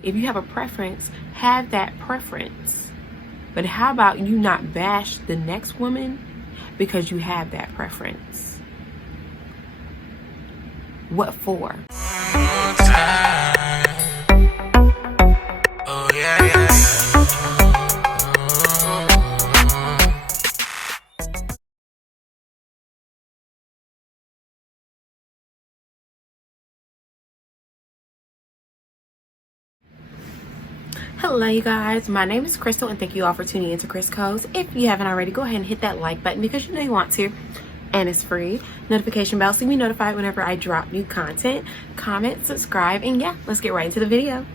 If you have a preference, have that preference. But how about you not bash the next woman because you have that preference? What for? Oh, yeah, yeah. Hello you guys, my name is Crystal and thank you all for tuning into Chris Codes. If you haven't already, go ahead and hit that like button because you know you want to, and it's free. Notification bell so you be notified whenever I drop new content. Comment, subscribe, and yeah, let's get right into the video.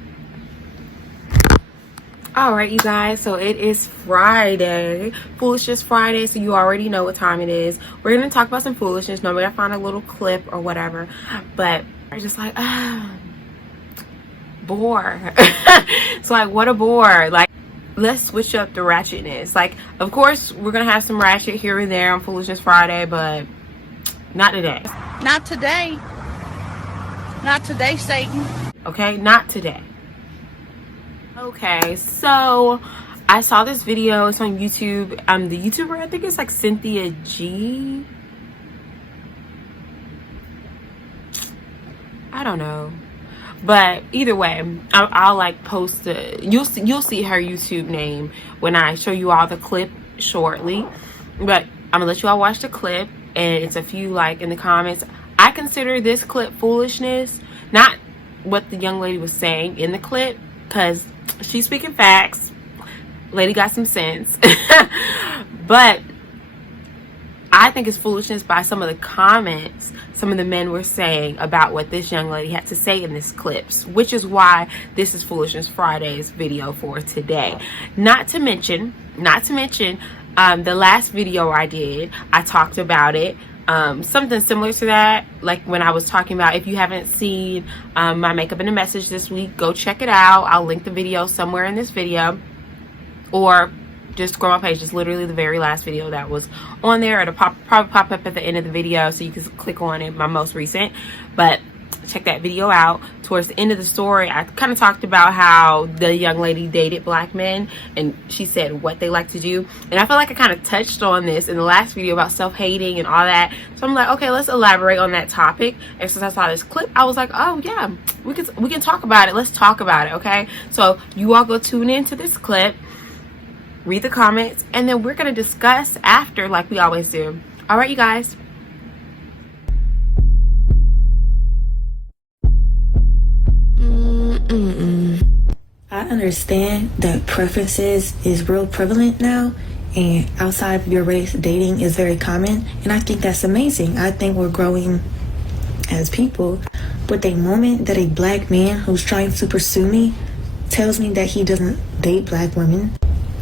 Alright you guys, so it is Friday, Foolishness Friday, so you already know what time it is. We're going to talk about some foolishness. Normally I find a little clip or whatever, but I'm just like, bore. It's like, what a bore. Like, let's switch up the ratchetness. Like, of course we're gonna have some ratchet here and there on Foolishness Friday, but not today. Not today. Not today, Satan. Okay, not today. Okay, so I saw this video. It's on YouTube. The YouTuber, I think it's like Cynthia G. I don't know. But either way, I'll like post it. You'll see her YouTube name when I show you all the clip shortly. But I'm gonna let you all watch the clip, and it's a few like in the comments. I consider this clip foolishness, not what the young lady was saying in the clip, because she's speaking facts. Lady got some sense. But I think it's foolishness by some of the comments some of the men were saying about what this young lady had to say in this clips, which is why this is Foolishness Friday's video for today. Not to mention, the last video I did, I talked about it. Something similar to that, like when I was talking about, if you haven't seen my makeup in a message this week, go check it out. I'll link the video somewhere in this video, or just scroll my page. It's literally the very last video that was on there. It'll probably pop up at the end of the video, so you can click on it, my most recent. But check that video out. Towards the end of the story, I kind of talked about how the young lady dated black men, and she said what they like to do. And I feel like I kind of touched on this in the last video about self-hating and all that. So I'm like, okay, let's elaborate on that topic. And since I saw this clip, I was like, oh yeah, we can talk about it. Let's talk about it, okay? So you all go tune into this clip, read the comments, and then we're going to discuss after, like we always do. All right, you guys. I understand that preferences is real prevalent now, and outside of your race, dating is very common, and I think that's amazing. I think we're growing as people. But the moment that a black man who's trying to pursue me tells me that he doesn't date black women,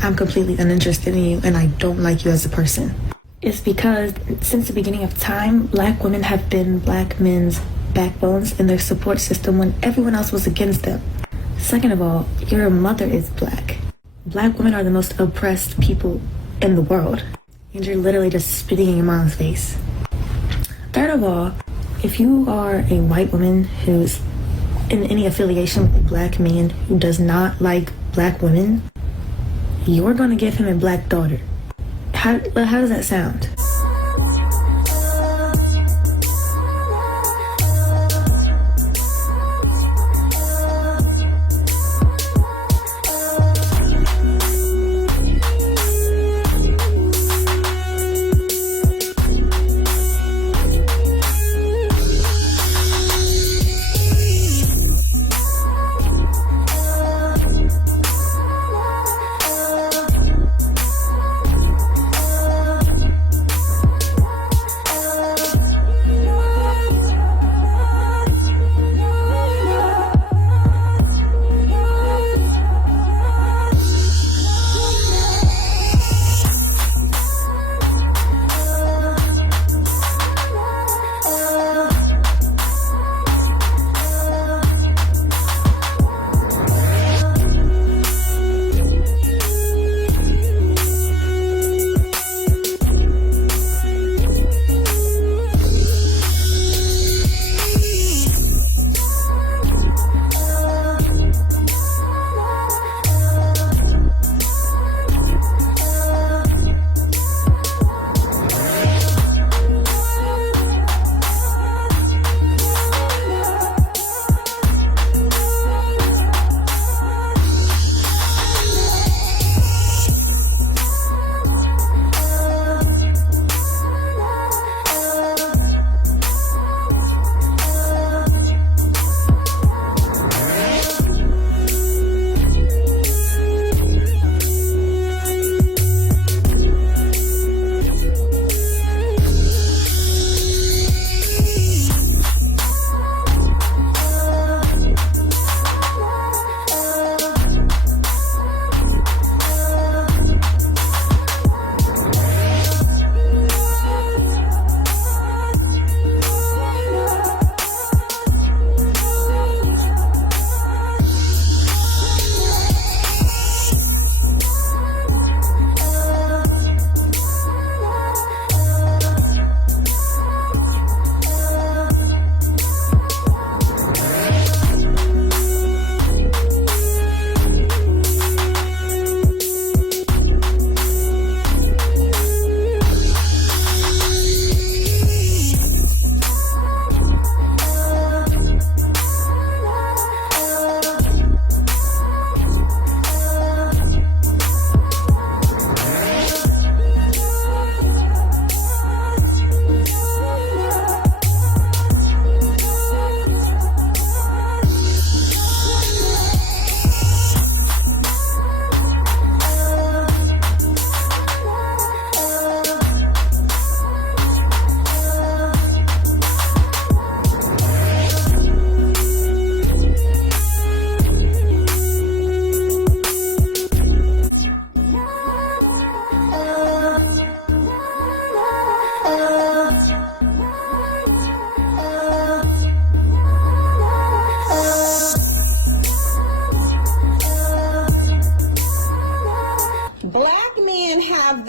I'm completely uninterested in you and I don't like you as a person. It's because since the beginning of time, black women have been black men's backbones in their support system when everyone else was against them. Second of all, your mother is black. Black women are the most oppressed people in the world, and you're literally just spitting in your mom's face. Third of all, if you are a white woman who's in any affiliation with a black man who does not like black women, you're going to give him a black daughter. How does that sound?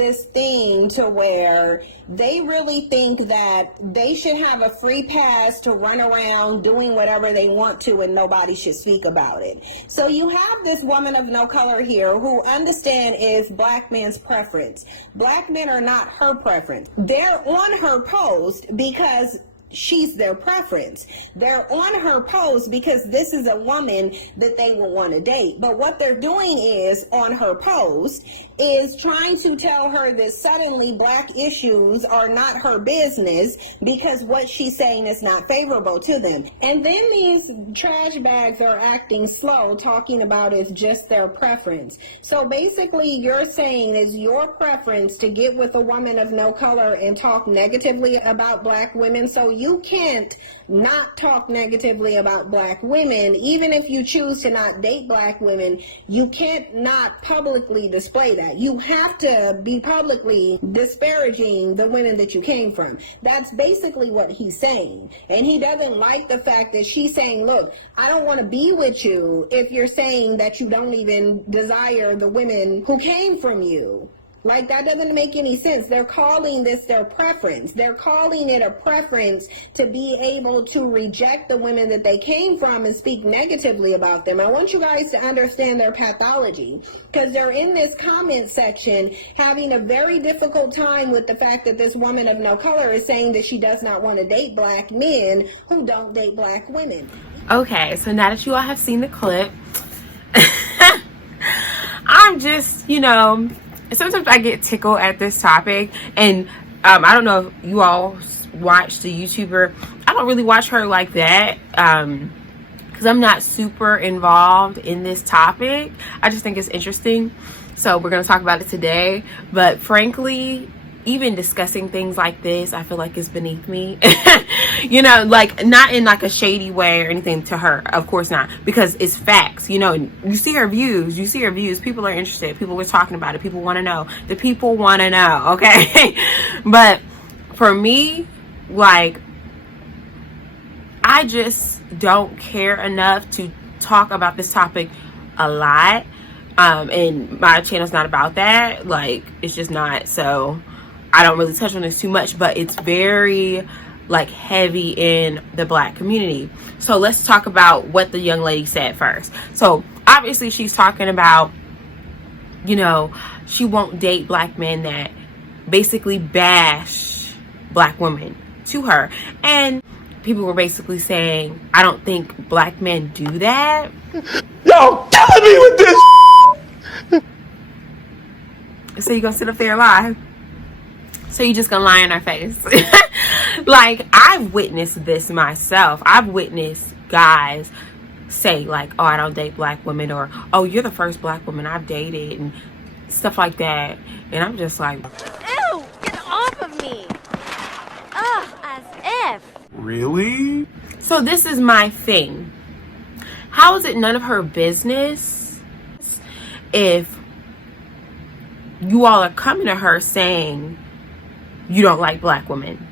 this thing to where they really think that they should have a free pass to run around doing whatever they want to and nobody should speak about it. So you have this woman of no color here who understand is black men's preference. Black men are not her preference. They're on her post because she's their preference. They're on her post because this is a woman that they will want to date. But what they're doing is, on her post, is trying to tell her that suddenly black issues are not her business because what she's saying is not favorable to them. And then these trash bags are acting slow, talking about it's just their preference. So basically you're saying it's your preference to get with a woman of no color and talk negatively about black women. So you can't not talk negatively about black women. Even if you choose to not date black women, you can't not publicly display that. You have to be publicly disparaging the women that you came from. That's basically what he's saying. And he doesn't like the fact that she's saying, look, I don't want to be with you if you're saying that you don't even desire the women who came from you. Like, that doesn't make any sense. They're calling this their preference. They're calling it a preference to be able to reject the women that they came from and speak negatively about them. I want you guys to understand their pathology, because they're in this comment section having a very difficult time with the fact that this woman of no color is saying that she does not want to date black men who don't date black women. Okay, so now that you all have seen the clip, I'm just, sometimes I get tickled at this topic, and I don't know if you all watch the YouTuber. I don't really watch her like that because I'm not super involved in this topic. I just think it's interesting, so we're going to talk about it today. But frankly, even discussing things like this, I feel like it's beneath me. Like, not in like a shady way or anything to her, of course not, because it's facts. You see her views, people are interested, people are talking about it, people want to know, the people want to know, okay? But for me, like, I just don't care enough to talk about this topic a lot, and my channel's not about that. Like, it's just not. So I don't really touch on this too much, but it's very like heavy in the black community. So let's talk about what the young lady said first. So obviously she's talking about, she won't date black men that basically bash black women to her. And people were basically saying, I don't think black men do that. Y'all killing me with this. So you gonna sit up there and lie? So you just gonna lie in our face? Like, I've witnessed this myself. I've witnessed guys say like, oh, I don't date black women, or oh, you're the first black woman I've dated, and stuff like that. And I'm just like, ew, get off of me. Ugh, as if. Really? so this is my thing. How is it none of her business if you all are coming to her saying you don't like black women,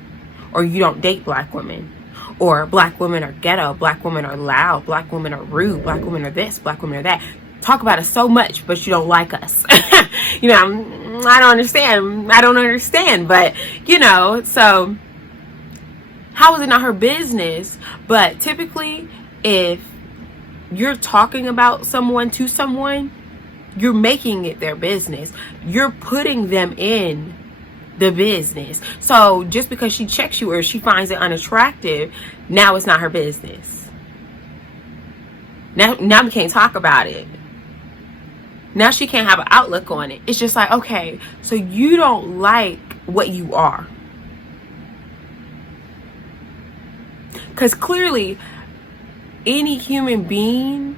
or you don't date black women, or black women are ghetto, black women are loud, black women are rude, black women are this, black women are that? Talk about us so much, but you don't like us. I don't understand. But so how is it not her business? But typically, if you're talking about someone to someone, you're making it their business. You're putting them in the business. So just because she checks you or she finds it unattractive, now it's not her business. Now we can't talk about it. Now she can't have an outlook on it. It's just like, okay, so you don't like what you are. Because clearly, any human being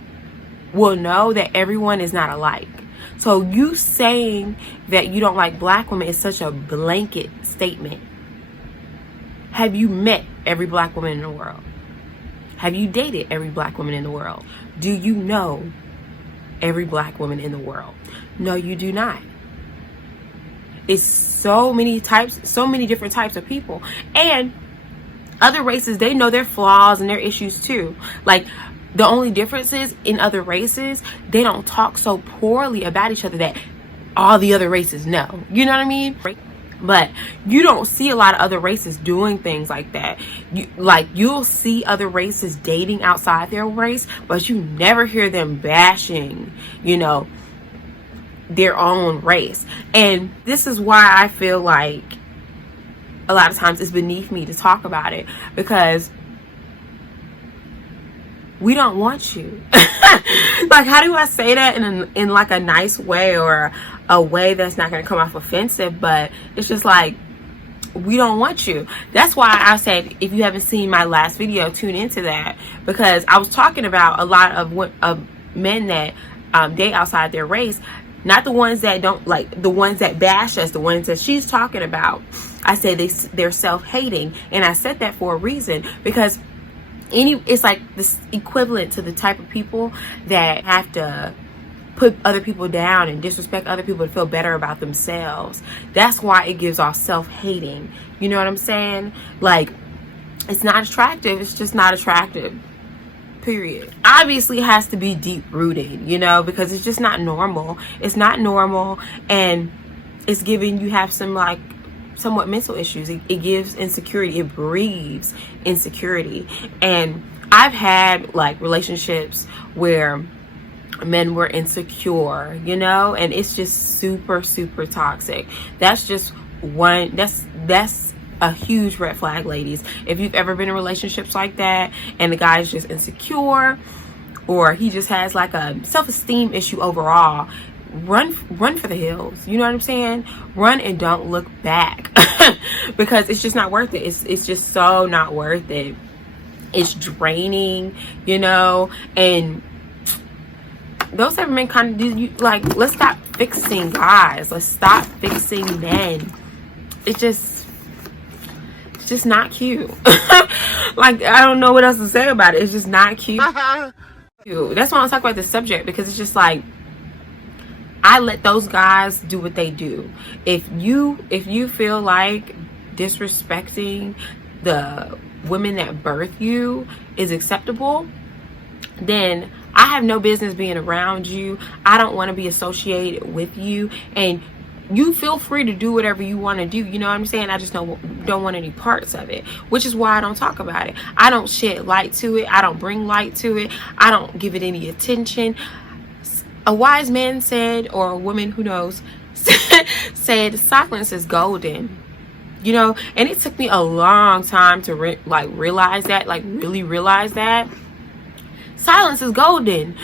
will know that everyone is not alike. So you saying that you don't like black women is such a blanket statement. Have you met every black woman in the world? Have you dated every black woman in the world? Do you know every black woman in the world? No, you do not. It's so many different types of people. And other races, they know their flaws and their issues too. Like, the only difference is in other races, they don't talk so poorly about each other that all the other races know. You know what I mean? But you don't see a lot of other races doing things like that. You'll see other races dating outside their race, but you never hear them bashing, you know, their own race. And this is why I feel like a lot of times it's beneath me to talk about it, because we don't want you. Like, how do I say that in like a nice way, or a way that's not going to come off offensive? But it's just like, we don't want you. That's why I said, if you haven't seen my last video, tune into that, because I was talking about a lot of men that date outside their race, not the ones that don't, like the ones that bash us, the ones that she's talking about. I say they're self-hating, and I said that for a reason, because it's like this equivalent to the type of people that have to put other people down and disrespect other people to feel better about themselves. That's why it gives off self-hating. You know what I'm saying? Like, it's not attractive. It's just not attractive. Period. Obviously it has to be deep rooted, you know, because it's just not normal. It's not normal, and it's giving you have some like somewhat mental issues. It gives insecurity. It breeds insecurity. And I've had like relationships where men were insecure, you know, and it's just super toxic. That's just one, that's a huge red flag, ladies. If you've ever been in relationships like that and the guy's just insecure, or he just has like a self-esteem issue overall, run for the hills. You know what I'm saying? Run and don't look back. Because it's just not worth it. It's just so not worth it. It's draining, you know. And those type of men kind of do you, like, let's stop fixing guys. Let's stop fixing men. It's just not cute. Like, I don't know what else to say about it. It's just not cute. That's why I talk about this subject, because it's just like, I let those guys do what they do. If you feel like disrespecting the women that birth you is acceptable, then I have no business being around you. I don't want to be associated with you, and you feel free to do whatever you want to do. You know what I'm saying? I just don't want any parts of it, which is why I don't talk about it. I don't shed light to it. I don't bring light to it. I don't give it any attention. A wise man said, or a woman, who knows, said silence is golden. You know, and it took me a long time to realize that, like really realize that silence is golden.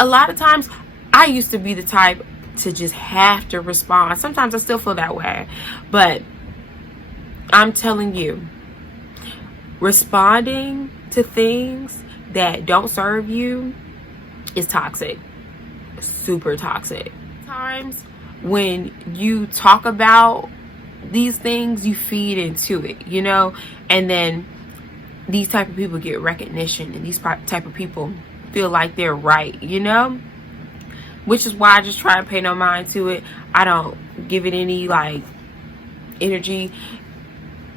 A lot of times I used to be the type to just have to respond. Sometimes I still feel that way, but I'm telling you, responding to things that don't serve you is toxic. Super toxic. Times when you talk about these things, you feed into it, you know, and then these type of people get recognition, and these type of people feel like they're right, you know, which is why I just try to pay no mind to it. I don't give it any like energy,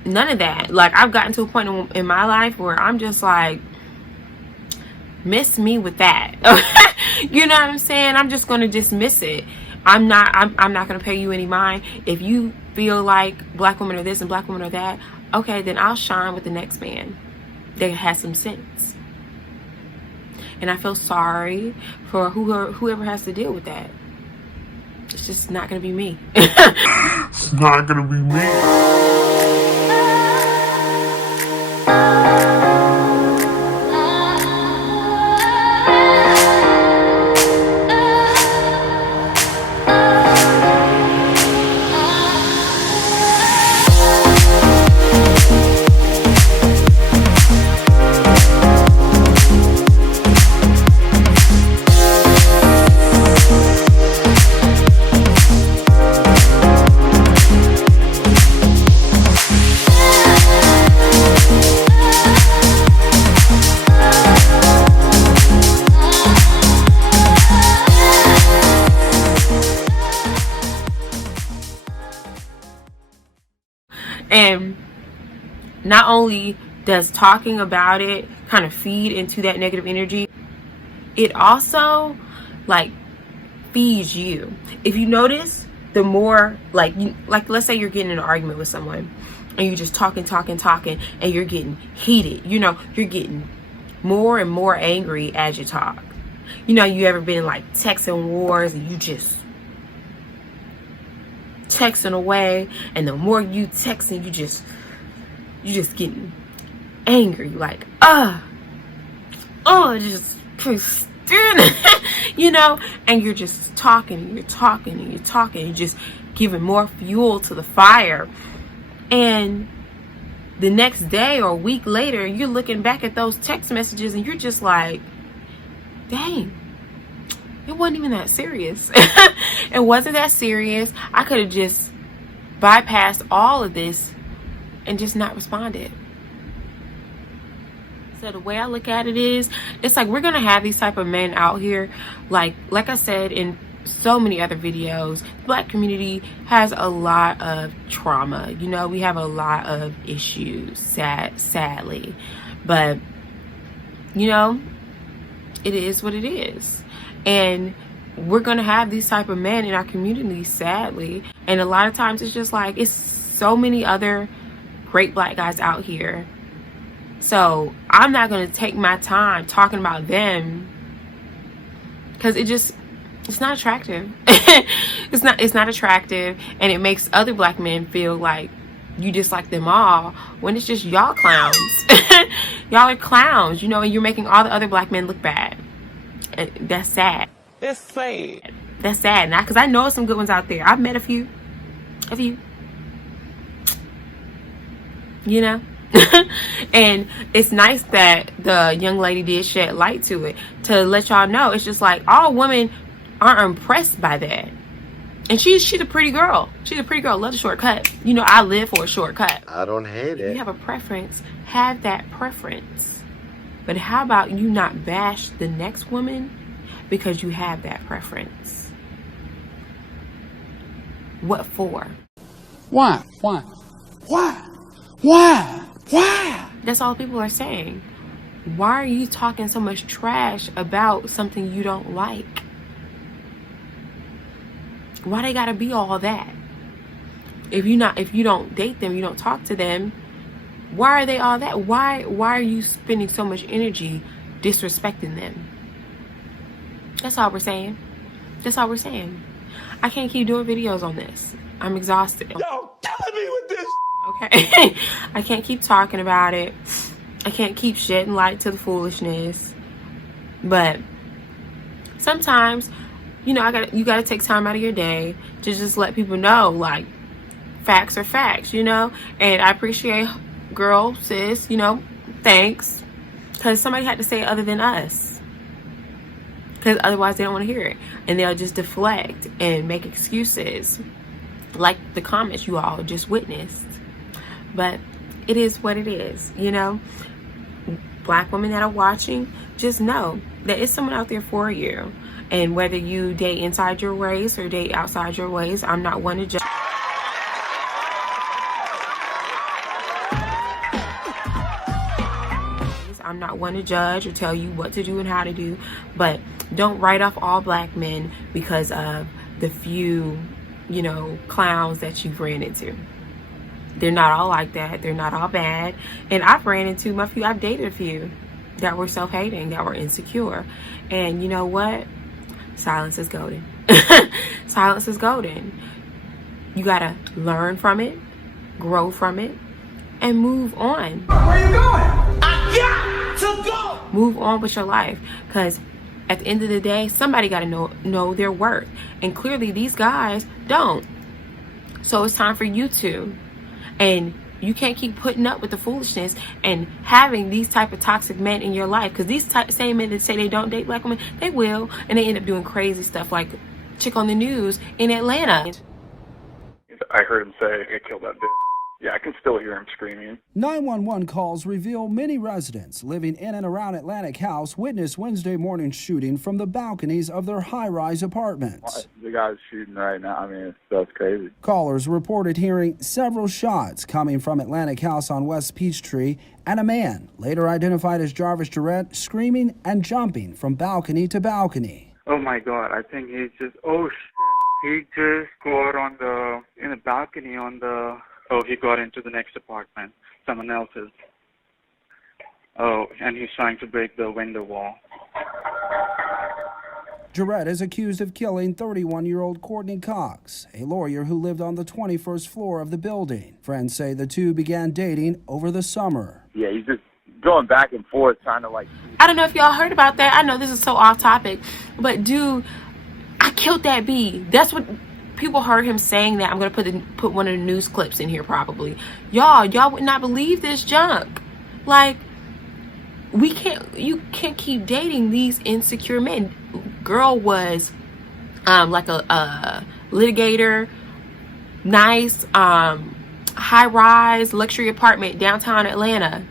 none of that. Like, I've gotten to a point in my life where I'm just like, miss me with that. You know what I'm saying? I'm just gonna dismiss it. I'm not gonna pay you any mind. If you feel like black women are this and black women are that, okay, then I'll shine with the next man that has some sense. And I feel sorry for whoever has to deal with that. It's just not gonna be me. It's not gonna be me. And not only does talking about it kind of feed into that negative energy, it also like feeds you. If you notice, the more, like, let's say you're getting in an argument with someone and you're just talking, and you're getting heated. You know, you're getting more and more angry as you talk. You know, you ever been like texting wars and you just texting away, and the more you texting, you just getting angry, like just you know, and you're just talking and you're just giving more fuel to the fire. And the next day or a week later, you're looking back at those text messages and you're just like, dang, it wasn't even that serious. It wasn't that serious. I could have just bypassed all of this and just not responded. So the way I look at it is, it's like we're gonna have these type of men out here, like I said in so many other videos, the Black community has a lot of trauma. You know, we have a lot of issues, sadly, but you know, it is what it is. And we're gonna have these type of men in our community, sadly. And a lot of times it's just like, it's so many other great Black guys out here. So I'm not gonna take my time talking about them, because it's not attractive. it's not attractive, and it makes other Black men feel like you dislike them all, when it's just y'all clowns. Y'all are clowns, you know, and you're making all the other Black men look bad. And that's sad. That's sad. That's sad. Now, because I know some good ones out there. I've met a few. You know? And it's nice that the young lady did shed light to it, to let y'all know it's just like all women aren't impressed by that. And she's a pretty girl. She's a pretty girl. Love the shortcut. You know, I live for a shortcut. I don't hate it. If you have a preference, have that preference. But how about you not bash the next woman because you have that preference? What for? Why? That's all people are saying. Why are you talking so much trash about something you don't like? Why they gotta be all that? If you don't date them, you don't talk to them, why are they all that? Why are you spending so much energy disrespecting them? That's all we're saying. I can't keep doing videos on this. I'm exhausted. Y'all killing me with this. Okay. I can't keep talking about it. I can't keep shedding light to the foolishness. But sometimes, you know, you gotta take time out of your day to just let people know, like, facts are facts, you know. And I appreciate, girl, sis, you know, thanks, because somebody had to say it other than us, because otherwise they don't want to hear it, and they'll just deflect and make excuses, like the comments you all just witnessed. But it is what it is, you know. Black women that are watching, just know that it's someone out there for you. And whether you date inside your race or date outside your race, I'm not one to judge. I'm not one to judge or tell you what to do and how to do, but don't write off all Black men because of the few, you know, clowns that you've ran into. They're not all like that. They're not all bad. And I've ran into I've dated a few that were self-hating, that were insecure. And you know what? Silence is golden. Silence is golden. You gotta learn from it, grow from it, and move on. Where are you going? I got to go. Move on with your life, because at the end of the day, somebody gotta know their worth. And clearly these guys don't. So it's time for you to. And you can't keep putting up with the foolishness and having these type of toxic men in your life, because these same men that say they don't date Black women, they will, and they end up doing crazy stuff like chick on the news in Atlanta. I heard him say, I killed that bitch. Yeah, I can still hear him screaming. 911 calls reveal many residents living in and around Atlantic House witnessed Wednesday morning shooting from the balconies of their high-rise apartments. The guy's shooting right now. I mean, that's crazy. Callers reported hearing several shots coming from Atlantic House on West Peachtree, and a man, later identified as Jarvis Durrett, screaming and jumping from balcony to balcony. Oh my God, I think he's just, oh shit. He just go out in the balcony he got into the next apartment, someone else's. Oh, and he's trying to break the window wall. Jarrett is accused of killing 31-year-old Courtney Cox, a lawyer who lived on the 21st floor of the building. Friends say the two began dating over the summer. Yeah, he's just going back and forth trying to like... I don't know if y'all heard about that. I know this is so off topic, but dude, I killed that bee. That's what people heard him saying that. I'm going to put one of the news clips in here probably. Y'all would not believe this junk. Like, you can't keep dating these insecure men. Girl was like a litigator, nice high-rise luxury apartment downtown Atlanta.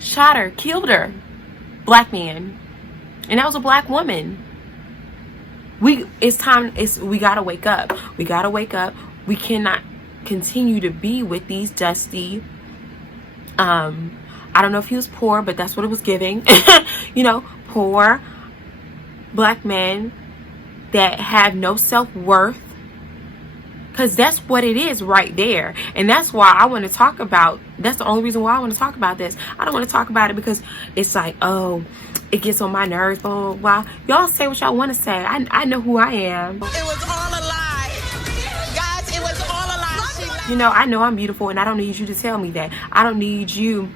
Shot her, killed her. Black man, and that was a black woman. We gotta wake up. We gotta wake up. We cannot continue to be with these dusty, I don't know if he was poor, but that's what it was giving. You know, poor black men that have no self-worth, because that's what it is right there. And that's why I want to talk about, that's the only reason why I want to talk about this. I don't want to talk about it because it's like, oh, it gets on my nerves, blah, blah, blah. Y'all say what y'all want to say. I know who I am. It was all a lie. Guys, it was all a lie. You know, I know I'm beautiful, and I don't need you to tell me that. I don't need you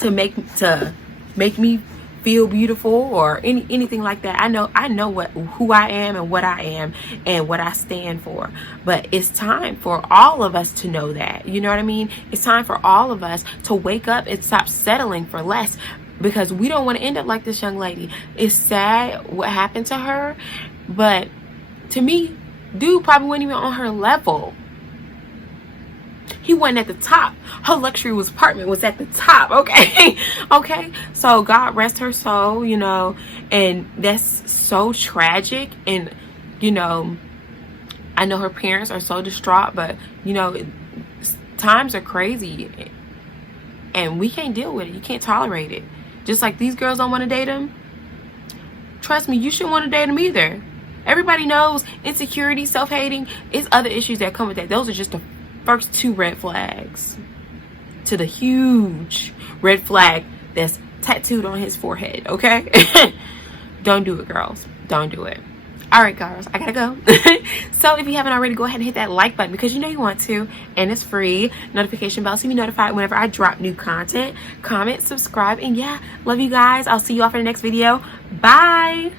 to make me feel beautiful or anything like that. I know who I am and what I am and what I stand for. But it's time for all of us to know that. You know what I mean? It's time for all of us to wake up and stop settling for less, because we don't want to end up like this young lady. It's sad what happened to her, but to me, dude probably wasn't even on her level. He wasn't at the top. Her luxury apartment was at the top, okay? Okay? So God rest her soul, you know, and that's so tragic. And, you know, I know her parents are so distraught, but, you know, times are crazy. And we can't deal with it. You can't tolerate it. Just like these girls don't want to date him. Trust me, you shouldn't want to date him either. Everybody knows insecurity, self-hating, it's other issues that come with that. Those are just the first two red flags to the huge red flag that's tattooed on his forehead, okay? Don't do it, girls. Don't do it. All right, girls, I gotta go. So if you haven't already, go ahead and hit that like button, because you know you want to, and it's free. Notification bell so you be notified whenever I drop new content. Comment, subscribe, and yeah, love you guys. I'll see you all for the next video. Bye.